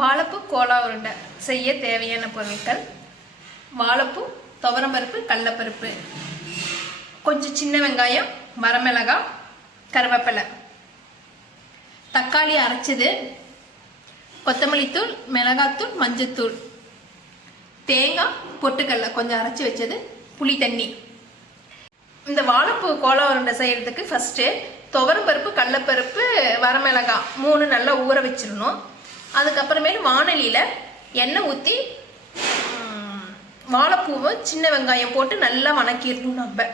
வாழைப்பூ கோலா உருண்டை செய்ய தேவையான பொருட்கள்: வாழைப்பூ, துவரம்பருப்பு, கடலைப்பருப்பு, கொஞ்சம் சின்ன வெங்காயம், வரமிளகாய், கருவேப்பிலை, தக்காளி அரைச்சது, கொத்தமல்லி தூள், மிளகாத்தூள், மஞ்சத்தூள், தேங்காய், பொட்டுக்கடலை கொஞ்சம் அரைச்சி வச்சது, புளி தண்ணி. இந்த வாழைப்பூ கோலா உருண்டை செய்யறதுக்கு ஃபர்ஸ்ட்டு துவரம்பருப்பு, கடலைப்பருப்பு, வரமிளகாய் 3 நல்லா ஊற வச்சிடணும். அதுக்கப்புறமேலு வானலியில் எண்ணெய் ஊற்றி வாழைப்பூவை சின்ன வெங்காயம் போட்டு நல்லா வணக்கிடணும். நம்ம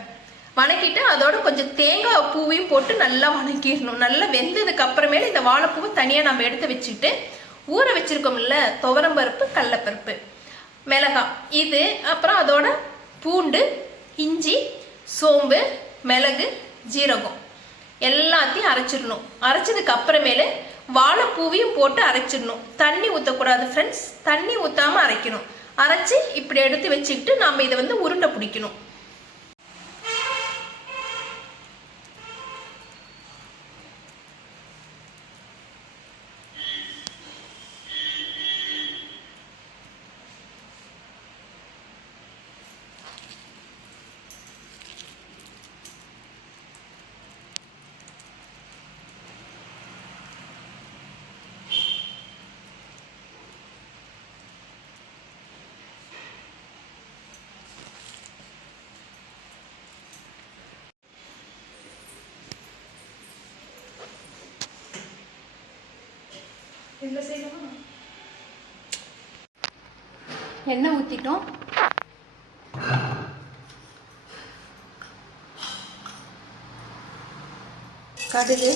வணக்கிட்டு அதோட கொஞ்சம் தேங்காய் பூவையும் போட்டு நல்லா வணக்கிடணும். நல்லா வெந்ததுக்கு அப்புறமேல இந்த வாழைப்பூவை தனியாக நம்ம எடுத்து வச்சுட்டு ஊற வச்சிருக்கோம்ல துவரம்பருப்பு, கடலைப்பருப்பு, மிளகாய் இது, அப்புறம் அதோட பூண்டு, இஞ்சி, சோம்பு, மிளகு, ஜீரகம் எல்லாத்தையும் அரைச்சிடணும். அரைச்சதுக்கு அப்புறமேலு வாழைப்பூவையும் போட்டு அரைச்சிடணும். தண்ணி ஊற்றக்கூடாது ஃப்ரெண்ட்ஸ், தண்ணி ஊற்றாமல் அரைக்கணும். அரைச்சி இப்படி எடுத்து வச்சுக்கிட்டு நாம் இதை உருண்டை பிடிக்கணும். எண்ணெய் ஊற்றிட்டோம். கடுகு,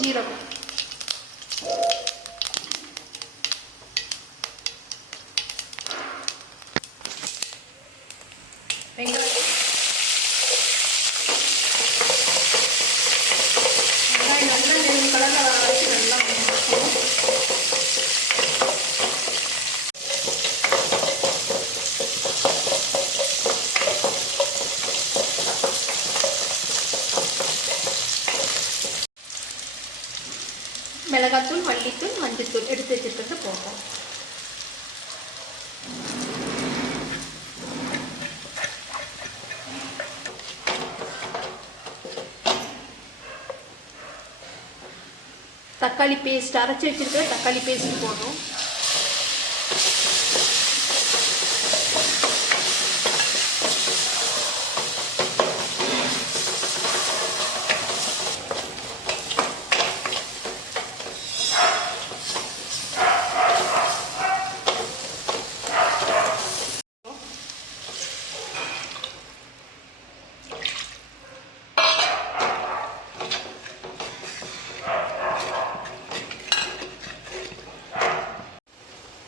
ஜீரகம், வெங்காயம், நல்லா நெல் கலரில் வர வரைக்கும் நல்லா வதக்கணும். மிளகாத்தூள், மல்லித்தூள், மஞ்சத்தூள் எடுத்து வச்சுட்டு போட்டோம். தக்காளி பேஸ்ட் அரைச்சி வச்சிருக்கிற தக்காளி பேஸ்ட் போடுறோம்.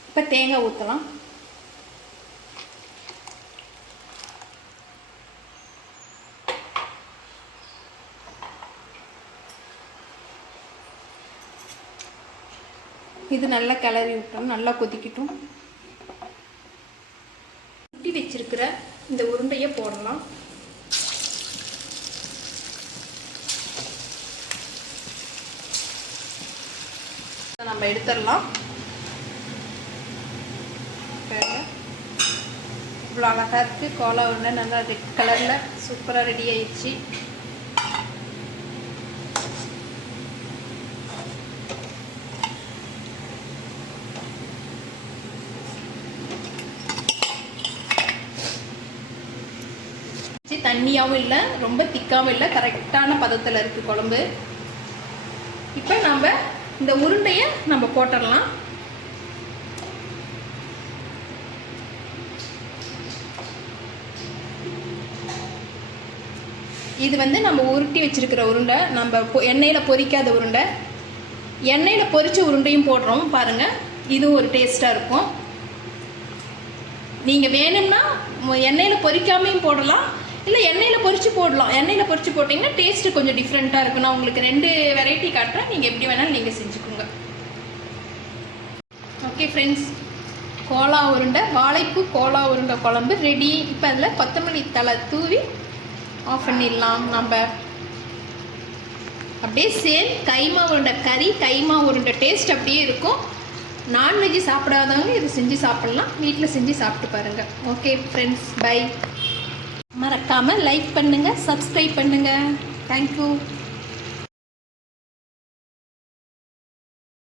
இப்போ தேங்காய் ஊற்றலாம். இது நல்லா கிளறி விட்டோம், நல்லா கொதிக்கட்டும். ஊட்டி வச்சிருக்கிற இந்த உருண்டையை போடலாம். நம்ம எடுத்துடலாம். இவ்வளோ அழகாக இருக்குது கோலா உருண்டை, நல்லா ரெட் கலரில் சூப்பராக ரெடி ஆயிடுச்சு. தண்ணியாகவும் இல்லை, ரொம்ப திக்காகவும் இல்லை, கரெக்டான பதத்தில் இருக்குது குழம்பு. இப்போ நம்ம இந்த உருண்டையை நம்ம போட்டுடலாம். இது நம்ம உருட்டி வச்சிருக்கிற உருண்டை, நம்ம எண்ணெயில் பொரிக்காத உருண்டை. எண்ணெயில் பொரிச்ச உருண்டையும் போடுறோம் பாருங்கள், இதுவும் ஒரு டேஸ்ட்டாக இருக்கும். நீங்கள் வேணும்னா எண்ணெயில் பொரிக்காமையும் போடலாம், இல்லை எண்ணெயில் பொரித்து போடலாம். எண்ணெயில் பொரித்து போட்டிங்கன்னா டேஸ்ட்டு கொஞ்சம் டிஃப்ரெண்ட்டாக இருக்கும். நான் உங்களுக்கு 2 வெரைட்டி காட்டுறேன், நீங்கள் எப்படி வேணாலும் நீங்கள் செஞ்சுக்கோங்க. ஓகே ஃப்ரெண்ட்ஸ், கோலா உருண்டை, வாழைப்பூ கோலா உருண்டை குழம்பு ரெடி. இப்போ அதில் கொத்தமல்லி தழை தூவி ஆஃப் பண்ணிடலாம். நம்ம அப்படியே சேம் கைமா உருண்டை கறி, கைமா உருண்டை டேஸ்ட் அப்படியே இருக்கும். நான்வெஜ் சாப்பிடாதவங்க இது செஞ்சு சாப்பிட்லாம். வீட்டில் செஞ்சு சாப்பிட்டு பாருங்கள். Okay friends, bye. மறக்காமல் லைக் பண்ணுங்கள், சப்ஸ்கிரைப் பண்ணுங்கள். தேங்க்யூ.